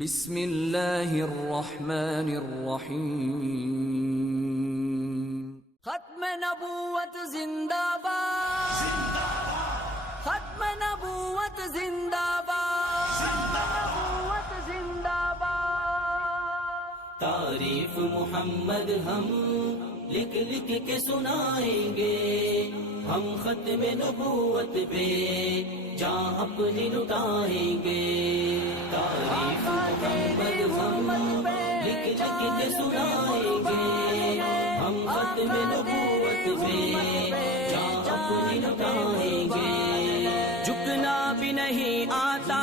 بسم اللہ الرحمن الرحیم۔ ختم نبوت زندہ باد، ختم نبوت زندہ باد، نبوت زندہ باد۔ تعریف محمد ہم لکھ لکھ کے سنائیں گے، ہم ختم نبوت پہ جاں اپنی لٹائیں گے۔ تعریف محمد ہم لکھ لکھ کے سنائیں گے، ہم ختم نبوت پہ جاں اپنی لٹائیں گے۔ جھکنا بھی نہیں آتا،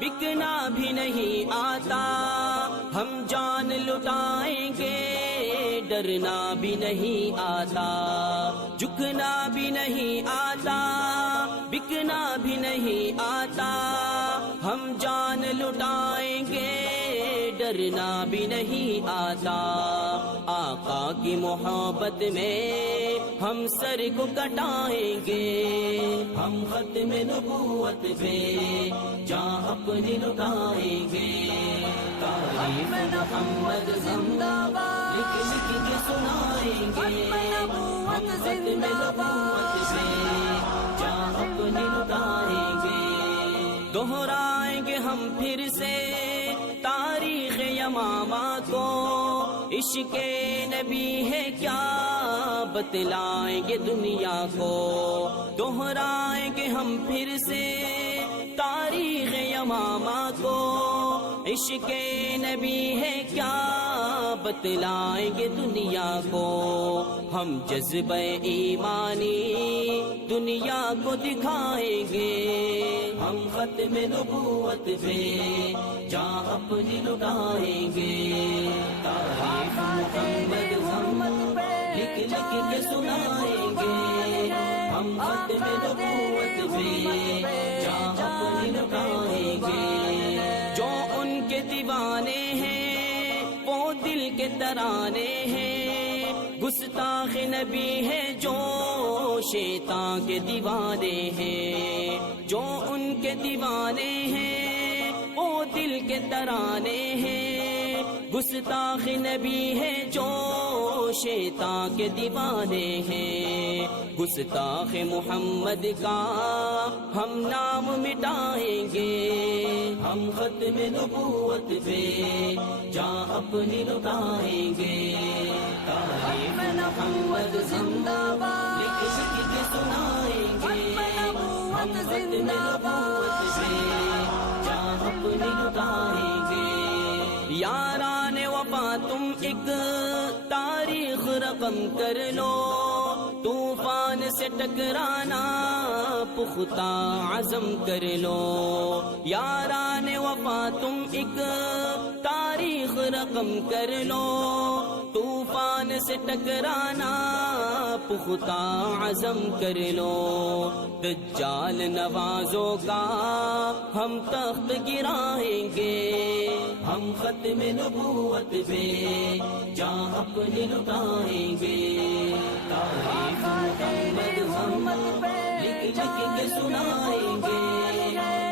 بکنا بھی نہیں آتا، ہم جان لٹائیں گے، ڈرنا بھی نہیں آتا۔ جھکنا بھی نہیں آتا، بکنا بھی نہیں آتا، ہم جان لٹائیں گے، ڈرنا بھی نہیں آتا۔ آقا کی محبت میں ہم سر کو کٹائیں گے، ہم ختم نبوت پہ جاں اپنی لٹائیں گے۔ تعریف محمد زندہ باد، لکھ لکھ کے سنائیں گے، ہم ختم نبوت پہ جاں اپنی لٹائیں گے۔ دہرائیں گے ہم پھر سے تاریخ یمامہ کو، عشق نبی ہے کیا بتلائیں گے دنیا کو۔ دہرائیں گے ہم پھر سے تاریخ یمامہ کو، عشق نبی ہے کیا بتلائیں گے دنیا کو۔ ہم جذبہ ایمانی دنیا کو دکھائیں گے، ہم ختم نبوت پہ جاں اپنی لٹائیں گے۔ تعریف محمد ہم لکھ لکھ کے سنائیں گے، ہم ختم نبوت پہ جاں اپنی لٹائیں گے۔ جو ان کے دیوانے ہیں وہ دل کے ترانے ہیں، گستاخ نبی ہے جو شیطان کے دیوانے ہیں۔ جو ان کے دیوانے ہیں وہ دل کے ترانے ہیں، گستاخ نبی ہے جو شیطان کے دیوانے ہیں۔ گستاخ محمد کا ہم نام مٹائیں گے، ہم ختم نبوت پہ جاں اپنی لٹائیں گے۔ تعریف محمد زندہ باد، لکھ لکھ کے سنائیں گے، ہم ختم نبوت پہ جاں اپنی لٹائیں گے۔ یاران وفا تم ایک تاریخ رقم کر لو، طوفان سے ٹکرانا پختہ عزم کر لو۔ یاران وفا تم ایک تاریخ رقم کر لو، طوفان سے ٹکرانا پختہ عزم کر لو۔ دجال نوازوں کا ہم تخت گرائیں گے، ہم ختم نبوت پہ جاں اپنی لٹائیں گے۔ تعریف محمد ہم لکھ لکھ کے سنائیں گے،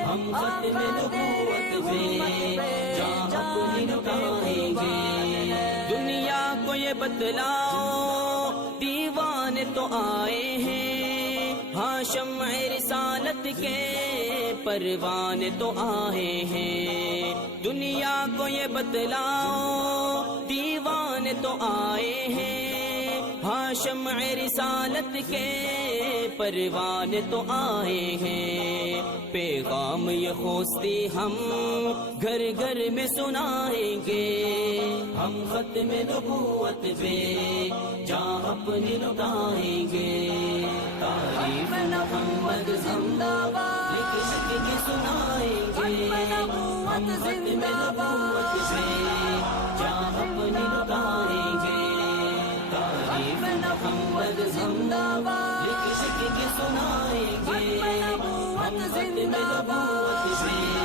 ہم ختم نبوت پہ جاں اپنی لٹائیں گے۔ دنیا کو یہ بتلاؤ دیوانے تو آئے ہیں، ہاں شمع رسالت کے پروانے تو آئے ہیں۔ دنیا کو یہ بتلاؤ دیوانے تو آئے ہیں، ہاں شمع رسالت کے پروانے تو آئے ہیں۔ پیغام یہ خوستی ہم گھر گھر میں سنائیں گے، ہم ختم نبوت پہ جاں اپنی لٹائیں گے۔ تعریف محمد زندہ باد، لکھ لکھ کے سنائیں گے، ہم ختم نبوت پہ جاں اپنی لٹائیں گے۔ تعریف محمد زندہ باد، لکھ لکھ کے سنائیں گے، ہم ختم نبوت پہ